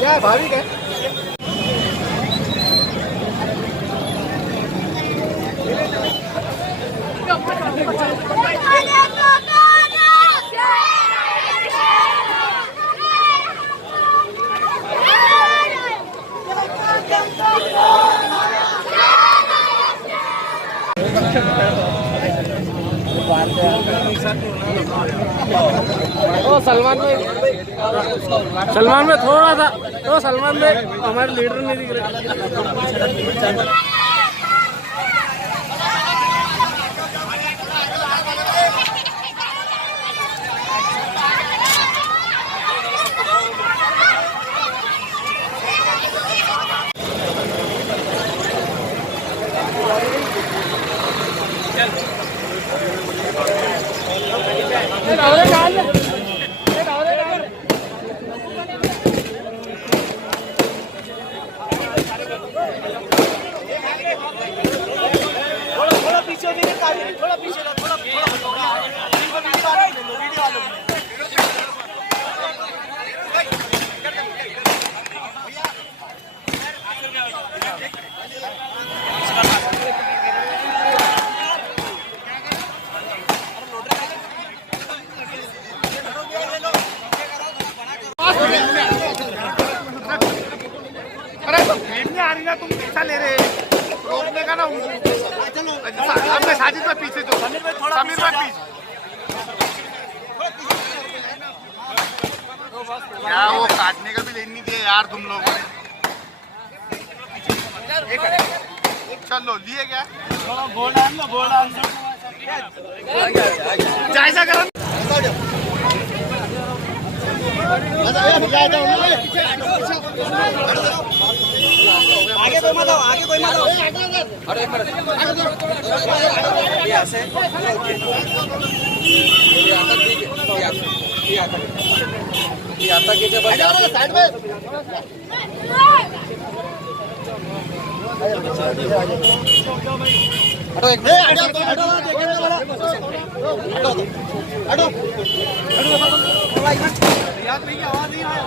क्या भारी है? सलमान में थोड़ा सा तो सलमान में हमारे लीडर नहीं दिख रहे। तुम पीछा ले रहे रोकने का ना हमने साजिद में पीछे तो समीर में पीछे क्या वो काटने का भी लेन नहीं दिया यार तुम लोगों ने। चलो लिए क्या बोल जायजा करो आगे कोई मत आओ अरे एक मिनट ये ऐसे ये आता के जब साइड में हटो एक हटो याद नहीं आवाज नहीं आया।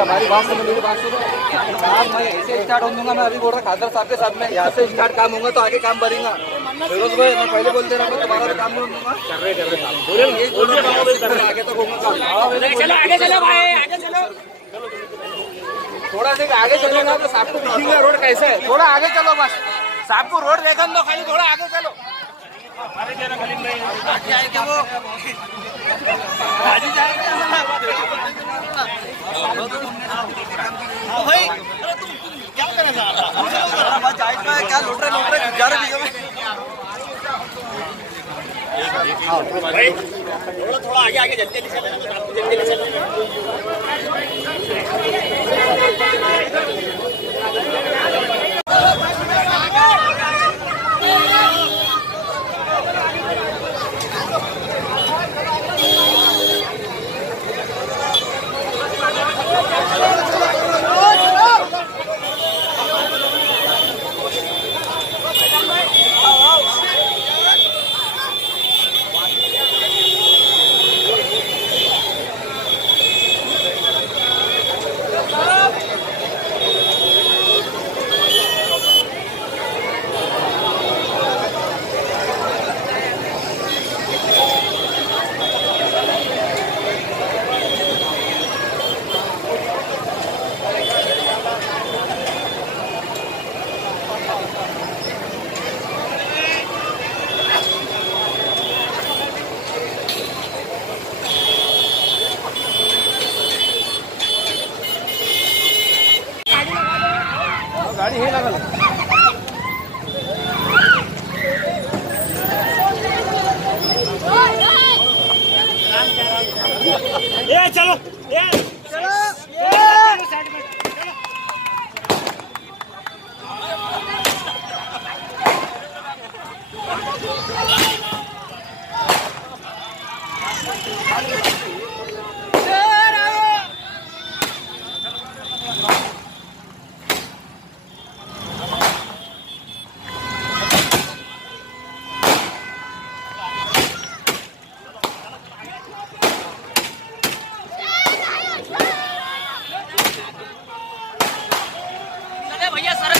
हमारी बात सुनो, मेरी बात सुनो। काम मैं ऐसे स्टार्ट हो दूंगा। मैं अभी बोल रहा खादर साहब के साथ में यहाँ से स्टार्ट काम होगा तो आगे काम बढ़ेगा। फिरोज भाई मैं पहले बोलते रहा तुम्हारा काम नहीं होगा। कर रहे आगे तो होगा। आगे चलो भाई, आगे चलो। थोड़ा सा आगे चलेगा तो साहब को दिखेगा रोड कैसे है। थोड़ा आगे चलो बस, साहब को रोड देखा दो खाली, थोड़ा आगे चलो। क्या वो भाई क्या करना चाह रहा क्या लौट रहे जा रहे थोड़ा आगे आगे जल्दी चलो भैया सर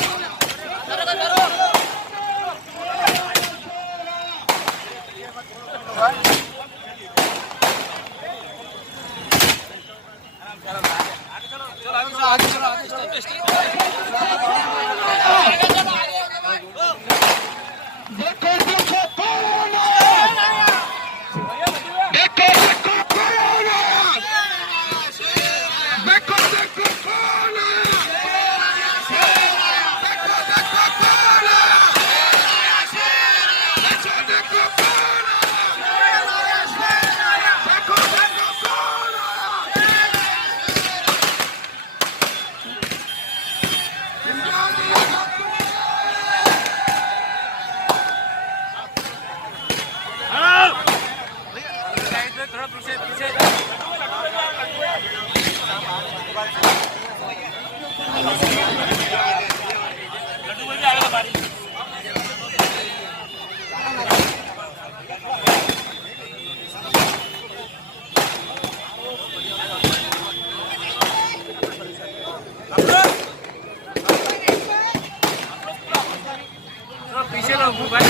पीछे लोग भाई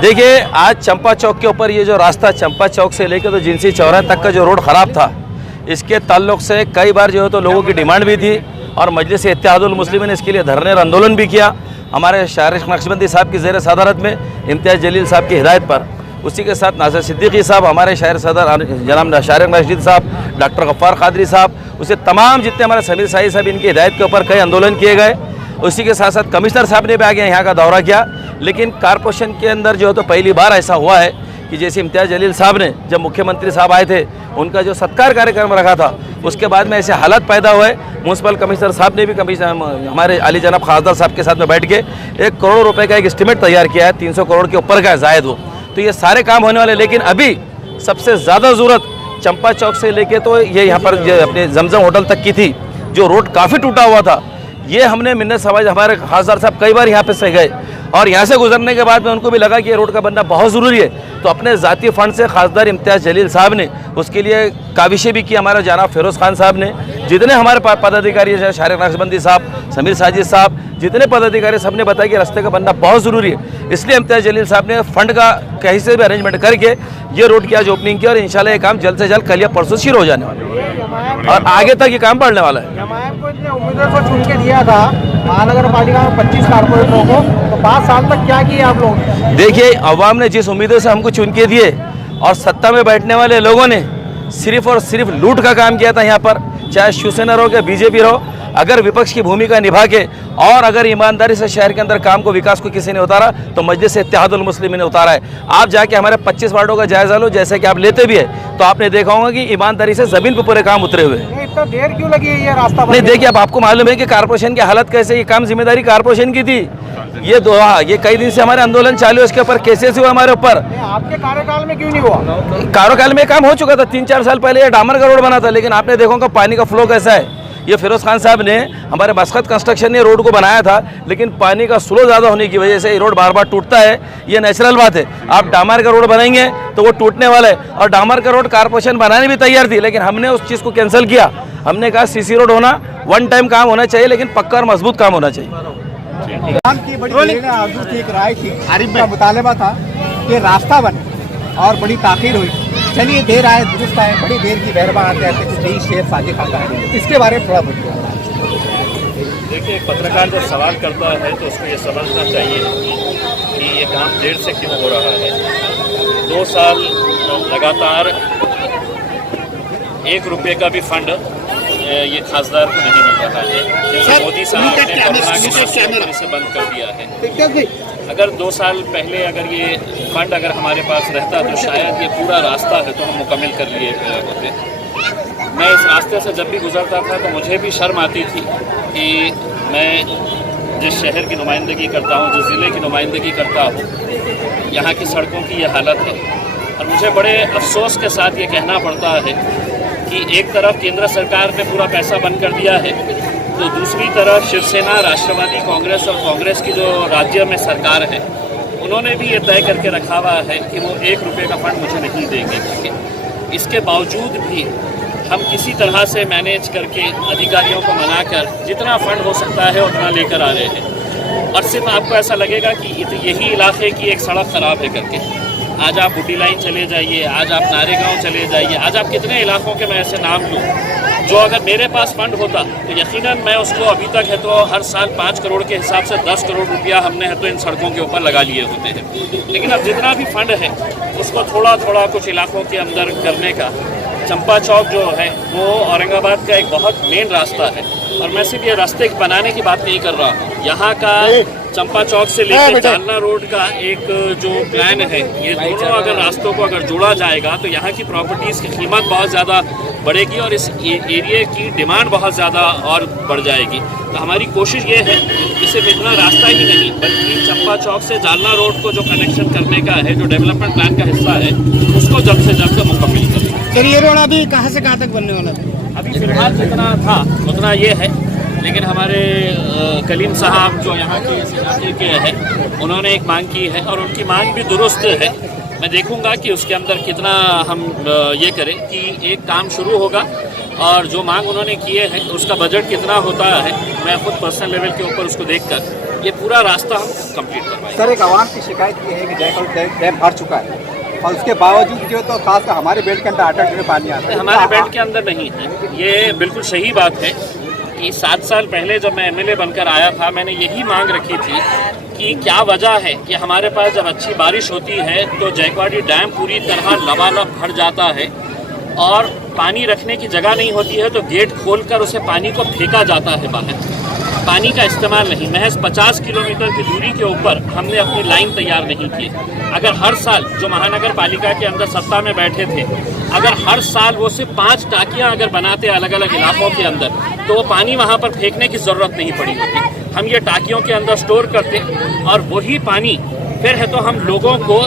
देखिए, आज चंपा चौक के ऊपर ये जो रास्ता चंपा चौक से लेकर तो जिनसी चौराहे तक का जो रोड ख़राब था, इसके ताल्लुक से कई बार जो है तो लोगों की डिमांड भी थी और मजलिस इत्तेहादुल मुस्लिमीन ने इसके लिए धरने और आंदोलन भी किया। हमारे शारिक नक्शबंदी साहब की ज़ेर सदारत में इम्तियाज़ जलील साहब की हिदायत पर, उसी के साथ नासिर सिद्दीकी साहब, हमारे शायर सदर जनाब शारिक रशीद साहब, डॉक्टर गफ्फार कादरी साहब, उसे तमाम जितने हमारे समीर साही साहब, इनकी हिदायत के ऊपर कई आंदोलन किए गए। उसी के साथ साथ कमिश्नर साहब ने भी आगे यहाँ का दौरा किया। लेकिन कारपोरेशन के अंदर जो है तो पहली बार ऐसा हुआ है कि जैसे इम्तियाज़ जलील साहब ने जब मुख्यमंत्री साहब आए थे, उनका जो सत्कार कार्यक्रम रखा था, उसके बाद में ऐसे हालात पैदा हुए। म्यूनसिपल कमिश्नर साहब ने भी हमारे अली जनाब खासदार साहब के साथ में बैठ के 1 करोड़ रुपए का एक एस्टीमेट तैयार किया है, 300 करोड़ के ऊपर का है जायद वो। तो ये सारे काम होने वाले, लेकिन अभी सबसे ज़्यादा ज़रूरत चंपा चौक से लेके तो ये यहाँ पर अपने जमजम होटल तक की थी, जो रोड काफ़ी टूटा हुआ था। ये हमने मिन्नत समझ, हमारे खासदार साहब कई बार यहाँ पे से गए और यहाँ से गुजरने के बाद में उनको भी लगा कि ये रोड का बनना बहुत ज़रूरी है। तो अपने ज़ाती फ़ंड से खासदार इम्तियाज़ जलील साहब ने उसके लिए काविशें भी की। हमारा जनाब फिरोज़ खान साहब ने, जितने हमारे पदाधिकारी हैं, शारिक नक्शबंदी साहब, समीर साजिद साहब, जितने पदाधिकारी सबने बताया कि रास्ते का बनना बहुत ज़रूरी है। इसलिए इम्तियाज़ जलील साहब ने फ़ंड का कहीं से भी अरेंजमेंट करके ये रोड की आज ओपनिंग की और इंशाल्लाह ये काम जल्द से जल्द कल या परसों शुरू हो जाने वाला है और आगे तक ये काम बढ़ने वाला है। जमायत को इतने उम्मीदवार को चुन के दिया था महानगर पालिका में 25 कारपोरेटरों को, तो 5 साल तक क्या किया आप लोग? देखिए, अवाम ने जिस उम्मीदों से हमको चुन के दिए और सत्ता में बैठने वाले लोगों ने सिर्फ और सिर्फ लूट का काम किया था यहाँ पर, चाहे शिवसेना रहो या बीजेपी रहो। अगर विपक्ष की भूमिका निभा के और अगर ईमानदारी से शहर के अंदर काम को, विकास को किसी ने उतारा तो मजलिस इत्तेहादुल मुस्लिमीन ने उतारा है। आप जाके हमारे 25 वार्डों का जायजा लो, जैसे कि आप लेते भी है, तो आपने देखा होगा कि ईमानदारी से जमीन पर पूरे काम उतरे हुए हैं। इतना देर क्यों लगी है ये रास्ता? नहीं, देखिए, अब आपको मालूम है कि कारपोरेशन की हालत कैसे, ये काम जिम्मेदारी कारपोरेशन की थी। ये कई दिन से हमारे आंदोलन चालू है, इसके ऊपर केसेस हुए हमारे ऊपर। आपके कार्यकाल में क्यों नहीं हुआ? कार्यकाल में काम हो चुका था, 3-4 साल पहले ये डामर का रोड बना था, लेकिन आपने देखो पानी का फ्लो कैसा है। ये फिरोज़ खान साहब ने हमारे मस्कत कंस्ट्रक्शन ने रोड को बनाया था, लेकिन पानी का स्लो ज़्यादा होने की वजह से ये रोड बार बार टूटता है। ये नेचुरल बात है। आप डामर का रोड बनाएंगे तो वो टूटने वाला है, और डामर का रोड कॉर्पोरेशन बनाने भी तैयार थी, लेकिन हमने उस चीज़ को कैंसिल किया। हमने कहा सीसी रोड होना, वन टाइम काम होना चाहिए, लेकिन पक्का और मजबूत काम होना चाहिए। की बड़ी आरज़ू थी, एक राय थी, आरिफ का मुतालबा था कि रास्ता बने, और बड़ी ताख़ीर हुई। चलिए देर आए दुरुस्त आए, बड़ी देर की मेहरबान आते आते कुछ यही शेर साझे खाता है, इसके बारे में थोड़ा बोलिए। देखिए, पत्रकार जब सवाल करता है तो उसको ये समझना चाहिए कि ये काम देर से क्यों हो रहा है। 2 साल लगातार 1 रुपये का भी फंड ये खासदार को नहीं मिल रहा है, क्योंकि मोदी साहब ने कोरोना के समय इसे बंद कर दिया है। अगर 2 साल पहले अगर ये फंड अगर हमारे पास रहता तो शायद ये पूरा रास्ता है तो हम मुकम्मल कर लिए होते। मैं इस रास्ते से जब भी गुजरता था तो मुझे भी शर्म आती थी कि मैं जिस शहर की नुमाइंदगी करता हूँ, जिस ज़िले की नुमाइंदगी करता हूँ, यहाँ की सड़कों की ये हालत है। और मुझे बड़े अफसोस के साथ ये कहना पड़ता है कि एक तरफ केंद्र सरकार ने पूरा पैसा बंद कर दिया है, तो दूसरी तरफ शिवसेना, राष्ट्रवादी कांग्रेस और कांग्रेस की जो राज्य में सरकार है, उन्होंने भी ये तय करके रखा हुआ है कि वो 1 रुपये का फंड मुझे नहीं देंगे। इसके बावजूद भी हम किसी तरह से मैनेज करके अधिकारियों को मनाकर जितना फंड हो सकता है उतना लेकर आ रहे हैं। और सिर्फ आपको ऐसा लगेगा कि यही इलाके की एक सड़क ख़राब है करके, आज आप बुटी लाइन चले जाइए, आज आप नारेगांव चले जाइए, आज आप कितने इलाकों के मैं ऐसे नाम लूँ जो अगर मेरे पास फंड होता तो यकीनन मैं उसको अभी तक है तो हर साल 5 करोड़ के हिसाब से 10 करोड़ रुपया हमने है तो इन सड़कों के ऊपर लगा लिए होते हैं। लेकिन अब जितना भी फंड है उसको थोड़ा थोड़ा कुछ इलाकों के अंदर करने का। चंपा चौक जो है वो औरंगाबाद का एक बहुत मेन रास्ता है, और मैं सिर्फ ये रास्ते बनाने की बात नहीं कर रहा हूँ। यहाँ का चंपा चौक से लेकर जालना रोड का एक जो प्लान है, ये दोनों अगर रास्तों को अगर जोड़ा जाएगा तो यहाँ की प्रॉपर्टीज़ की कीमत बहुत ज़्यादा बढ़ेगी और इस एरिया की डिमांड बहुत ज़्यादा और बढ़ जाएगी। तो हमारी कोशिश ये है कि सिर्फ इतना रास्ता ही नहीं बल्कि चंपा चौक से जालना रोड को जो कनेक्शन करने का है, जो डेवलपमेंट प्लान का हिस्सा है, उसको जल्द से जल्द मुकम्मल करें। सर, ये रोड अभी कहाँ से कहाँ तक बनने वाला था? अभी फिलहाल जितना था उतना ये है, लेकिन हमारे कलीम साहब जो यहाँ के इलाके के हैं, उन्होंने एक मांग की है और उनकी मांग भी दुरुस्त है। मैं देखूंगा कि उसके अंदर कितना हम ये करें कि एक काम शुरू होगा और जो मांग उन्होंने किए हैं उसका बजट कितना होता है, मैं खुद पर्सनल लेवल के ऊपर उसको देखकर ये पूरा रास्ता हम कंप्लीट करवाएंगे। सर, एक आवाम की शिकायत ये है कि जयकल डैम भर चुका है और उसके बावजूद जो तो खासकर हमारे बेल्ट के अंदर 8 में पानी आता है। हमारे बेल्ट के अंदर नहीं है, ये बिल्कुल सही बात है कि 7 साल पहले जब मैं MLA बनकर आया था, मैंने यही मांग रखी थी कि क्या वजह है कि हमारे पास जब अच्छी बारिश होती है तो जयकवाड़ी डैम पूरी तरह लबालब भर जाता है और पानी रखने की जगह नहीं होती है, तो गेट खोलकर उसे पानी को फेंका जाता है बाहर। पानी का इस्तेमाल नहीं, महज 50 किलोमीटर की दूरी के ऊपर हमने अपनी लाइन तैयार नहीं की। अगर हर साल जो महानगर पालिका के अंदर सत्ता में बैठे थे, अगर हर साल वो सिर्फ 5 टाकियाँ अगर बनाते अलग अलग इलाकों के अंदर, तो वो पानी वहाँ पर फेंकने की ज़रूरत नहीं पड़ी होती। हम ये टाकियों के अंदर स्टोर करते और वही पानी फिर है तो हम लोगों को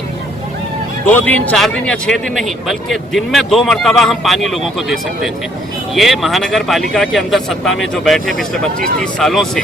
2 दिन, 4 दिन या 6 दिन नहीं बल्कि दिन में 2 मरतबा हम पानी लोगों को दे सकते थे। ये महानगर पालिका के अंदर सत्ता में जो बैठे पिछले 25-30 सालों से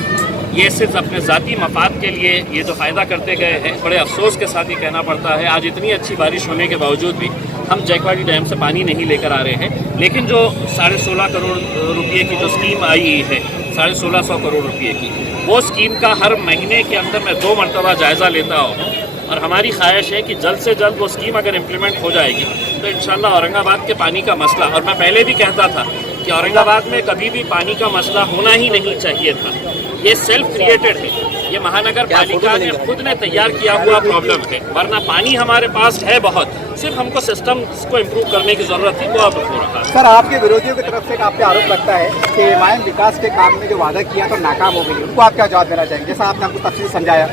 ये सिर्फ अपने ज़ाती मफाद के लिए ये जो फ़ायदा करते गए हैं, बड़े अफसोस के साथ ये कहना पड़ता है आज इतनी अच्छी बारिश होने के बावजूद भी हम जयकवाड़ी डैम से पानी नहीं लेकर आ रहे हैं। लेकिन जो 16.5 करोड़ रुपये की जो स्कीम आई है, 1650 करोड़ रुपये की, वो स्कीम का हर महीने के अंदर मैं 2 मरतबा जायज़ा लेता हूँ और हमारी ख्वाहिश है कि जल्द से जल्द वो स्कीम अगर इम्प्लीमेंट हो जाएगी तो इंशाल्लाह औरंगाबाद के पानी का मसला, और मैं पहले भी कहता था कि औरंगाबाद में कभी भी पानी का मसला होना ही नहीं चाहिए था, ये सेल्फ क्रिएटेड है, ये महानगर पालिका ने खुद ने तैयार किया हुआ प्रॉब्लम है, वरना पानी हमारे पास है बहुत, सिर्फ हमको सिस्टम को इम्प्रूव करने की ज़रूरत थी, वो अब हो रहा है। सर, आपके विरोधियों की तरफ से आप पे आरोप लगता है कि मायन विकास के काम में जो वादा किया तो नाकाम हो गई, उनको आप क्या जवाब देना चाहेंगे? जैसा आपने हमको तफसील समझाया।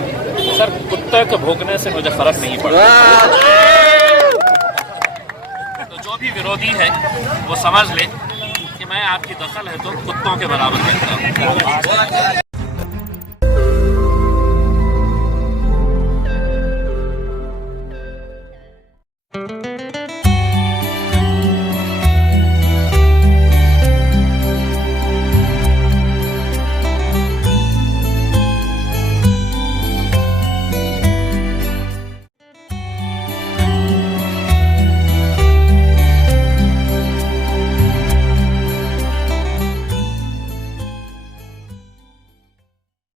सर, कुत्ते के भौंकने से मुझे फर्क नहीं पड़ता, तो जो भी विरोधी है वो समझ ले कि मैं आपकी दखल है तो कुत्तों के बराबर करता हूँ।